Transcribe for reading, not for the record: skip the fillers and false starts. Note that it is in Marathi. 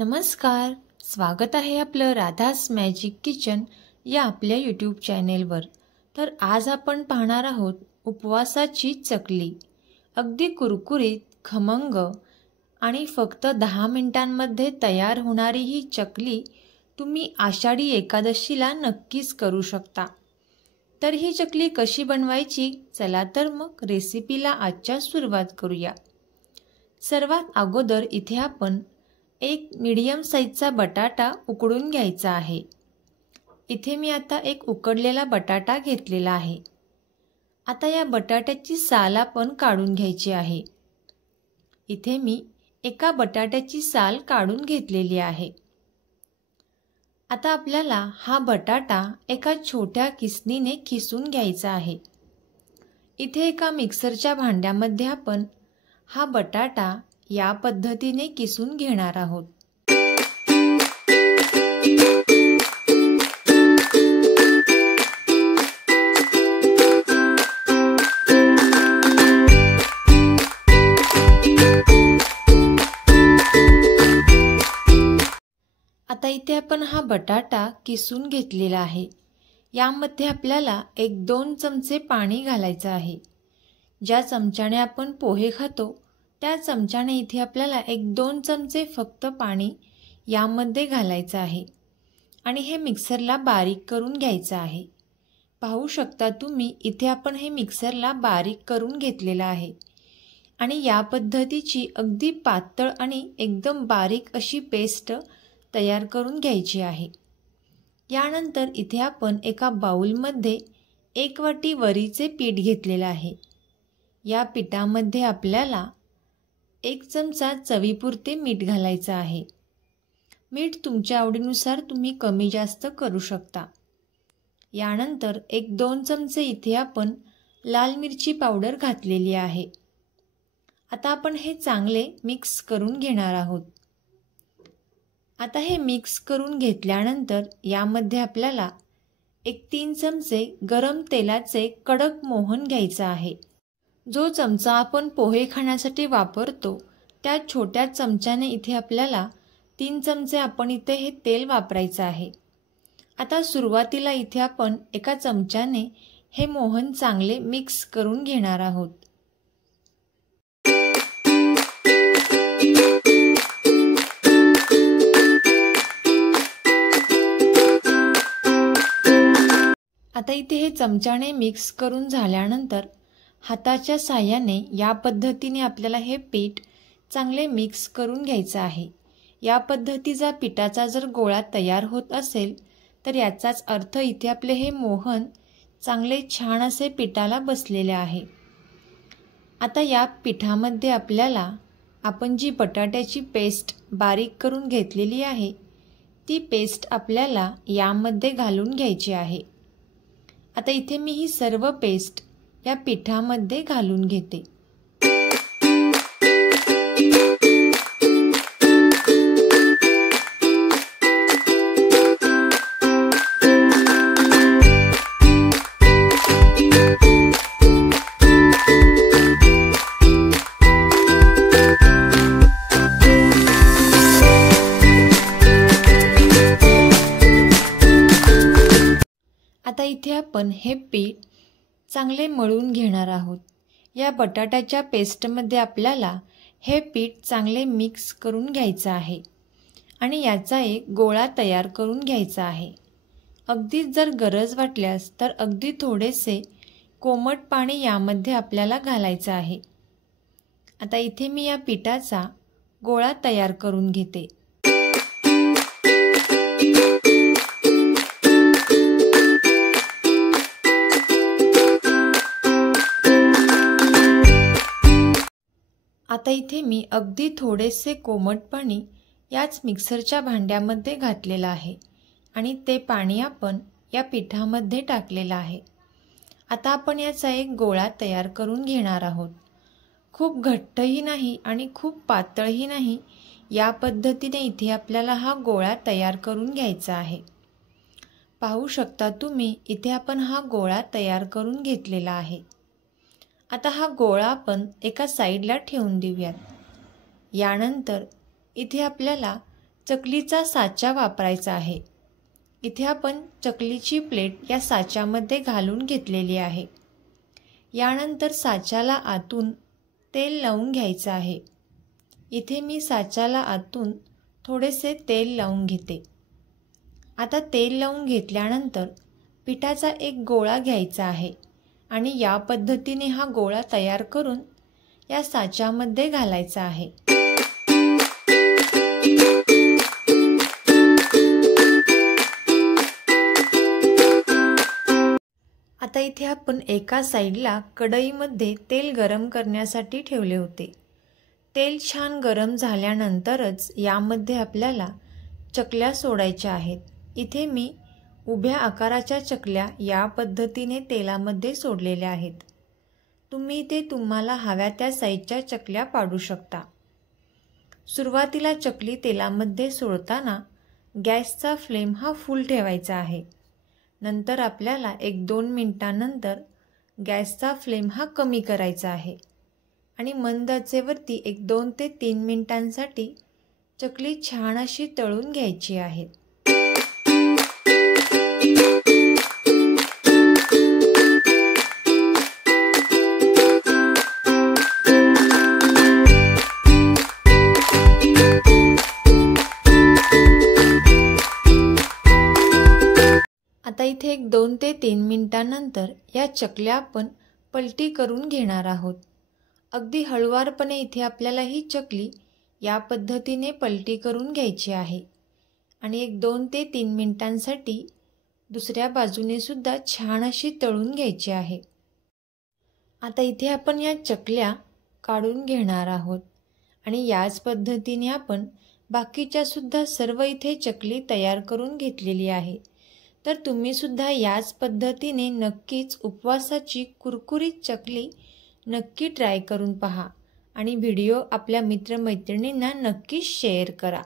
नमस्कार, स्वागत आहे आपलं राधास मॅजिक किचन या आपल्या यूट्यूब चॅनेलवर। तर आज आपण पाहणार आहोत उपवासाची चकली। अगदी कुरकुरीत, खमंग आणि फक्त 10 मिनिटांमध्ये तयार होणारी ही चकली तुम्ही आषाढी एकादशीला नक्कीच करू शकता। तर ही चकली कशी बनवायची, चला तर मग रेसिपीला आजच्या सुरुवात करूया। सर्वात अगोदर इथे आपण एक मीडियम साईजचा बटाटा उकडून घ्यायचा आहे। इथे मी आता एक उकडलेला बटाटा घेतलेला आहे। आता या बटाट्याची साल आपण काढून घ्यायची आहे। इथे मी एका बटाट्याची साल काढून घेतलेली आहे। आता आपल्याला हा बटाटा एका छोट्या किसणीने खिसून घ्यायचा आहे। इथे एका मिक्सरच्या भांड्यामध्ये आपण हा बटाटा या पद्धतीने किसून घेणार आहोत। आता इथे आपण हा बटाटा किसून घेतलेला आहे। यामध्ये आपल्याला 1-2 चमचे पाणी घालायचं आहे। ज्या चमच्याने आपण पोहे खातो त्या चमच्याने इथे आपल्याला 1-2 चमचे फक्त पाणी यामध्ये घालायचं आहे आणि हे मिक्सरला बारीक करून घ्यायचं आहे। पाहू शकता तुम्ही इथे आपण हे मिक्सरला बारीक करून घेतलेलं आहे आणि या पद्धतीची अगदी पातळ आणि एकदम बारीक अशी पेस्ट तयार करून घ्यायची आहे। यानंतर इथे आपण एका बाउलमध्ये 1 वाटी वरीचे पीठ घेतलेले आहे। या पिठामध्ये आपल्याला 1 चमचा चवीपुरते मीठ घालायचं आहे। मीठ तुमच्या आवडीनुसार तुम्ही कमी जास्त करू शकता। यानंतर 1-2 चमचे इथे आपण लाल मिरची पावडर घातलेली आहे। आता आपण हे चांगले मिक्स करून घेणार आहोत। आता हे मिक्स करून घेतल्यानंतर यामध्ये आपल्याला 3 चमचे गरम तेलाचे कडक मोहन घ्यायचा आहे। जो चमचा आपण पोहे खाण्यासाठी वापरतो त्या छोट्या चमच्याने इथे आपल्याला 3 चमचे आपण इथे हे तेल वापरायचं आहे। आता सुरुवातीला इथे आपण एका चमच्याने हे मोहन चांगले मिक्स करून घेणार आहोत। आता इथे हे चमच्याने मिक्स करून झाल्यानंतर हाताच्या साहाय्याने या पद्धतीने आपल्याला हे पीठ चांगले मिक्स करून घ्यायचं आहे। या पद्धतीचा पिठाचा जर गोळा तयार होत असेल तर याचाच अर्थ इथे आपले हे मोहन चांगले छान असे पिठाला बसलेले आहे। आता या पिठामध्ये आपल्याला आपण जी बटाट्याची पेस्ट बारीक करून घेतलेली आहे ती पेस्ट आपल्याला यामध्ये घालून घ्यायची आहे। आता इथे मी ही सर्व पेस्ट या पिठामध्ये घालून घेते। आता इथे आपण हे पीठ चांगले मळून घेणार आहोत। या बटाट्याच्या पेस्टमध्ये आपल्याला हे पीठ चांगले मिक्स करून घ्यायचं आहे आणि याचा एक गोळा तयार करून घ्यायचा आहे। अगदीच जर गरज वाटल्यास तर अगदी थोडेसे कोमट पाणी यामध्ये आपल्याला घालायचं आहे। आता इथे मी या पिठाचा गोळा तयार करून घेते। आता इथे मी अगदी थोडेसे कोमट पाणी याच मिक्सरच्या भांड्यामध्ये घातलेलं आहे आणि ते पाणी आपण या पिठामध्ये टाकलेलं आहे। आता आपण याचा एक गोळा तयार करून घेणार आहोत। खूप घट्टही नाही आणि खूप पातळही नाही, या पद्धतीने इथे आपल्याला हा गोळा तयार करून घ्यायचा आहे। पाहू शकता तुम्ही इथे आपण हा गोळा तयार करून घेतलेला आहे। आता हा गोळा आपण एका साईडला ठेवून देऊयात। यानंतर इथे आपल्याला चकलीचा साचा वापरायचा आहे। इथे आपण चकलीची प्लेट या साच्यामध्ये घालून घेतलेली आहे। यानंतर साच्याला आतून तेल लावून घ्यायचं आहे। इथे मी साच्याला आतून थोडेसे तेल लावून घेते। आता तेल लावून घेतल्यानंतर पिठाचा एक गोळा घ्यायचा आहे आणि या पद्धतीने हा गोळा तयार करून या साच्यामध्ये घालायचा आहे। आता इथे आपण एका साईडला कढईमध्ये तेल गरम करण्यासाठी ठेवले होते। तेल छान गरम झाल्यानंतरच यामध्ये आपल्याला चकल्या सोडायच्या आहेत। इथे मी उभ्या आकाराच्या चकल्या या पद्धतीने तेलामध्ये सोडलेल्या आहेत। तुम्ही इथे तुम्हाला हव्या त्या साईजच्या चकल्या पाडू शकता। सुरुवातीला चकली तेलामध्ये सोडताना गॅसचा फ्लेम हा फुल ठेवायचा आहे। नंतर आपल्याला 1-2 मिनिटांनंतर गॅसचा फ्लेम हा कमी करायचा आहे आणि मंद आचेवरती 1-2 ते 3 मिनिटांसाठी चकली छान अशी तळून घ्यायची आहे। आता इथे 1-2 ते 3 मिनिटांनंतर या चकल्या आपण पलटी करून घेणार आहोत। अगदी हळुवारपणे इथे आपल्याला ही चकली या पद्धतीने पलटी करून घ्यायची आहे आणि 1-2 ते 3 मिनिटांसाठी दुसऱ्या बाजूने सुद्धा छान अशी तळून घ्यायची आहे। आता इथे आपण या चकल्या काढून घेणार आहोत आणि याच पद्धतीने आपण बाकीच्या सुद्धा सर्व इथे चकली तयार करून घेतलेली आहे। तर तुम्ही सुद्धा याच पद्धतीने नक्कीच उपवासाची कुरकुरीत चकली नक्की ट्राय करून पहा आणि व्हिडिओ आपल्या मित्रमैत्रिणींना नक्कीच शेअर करा।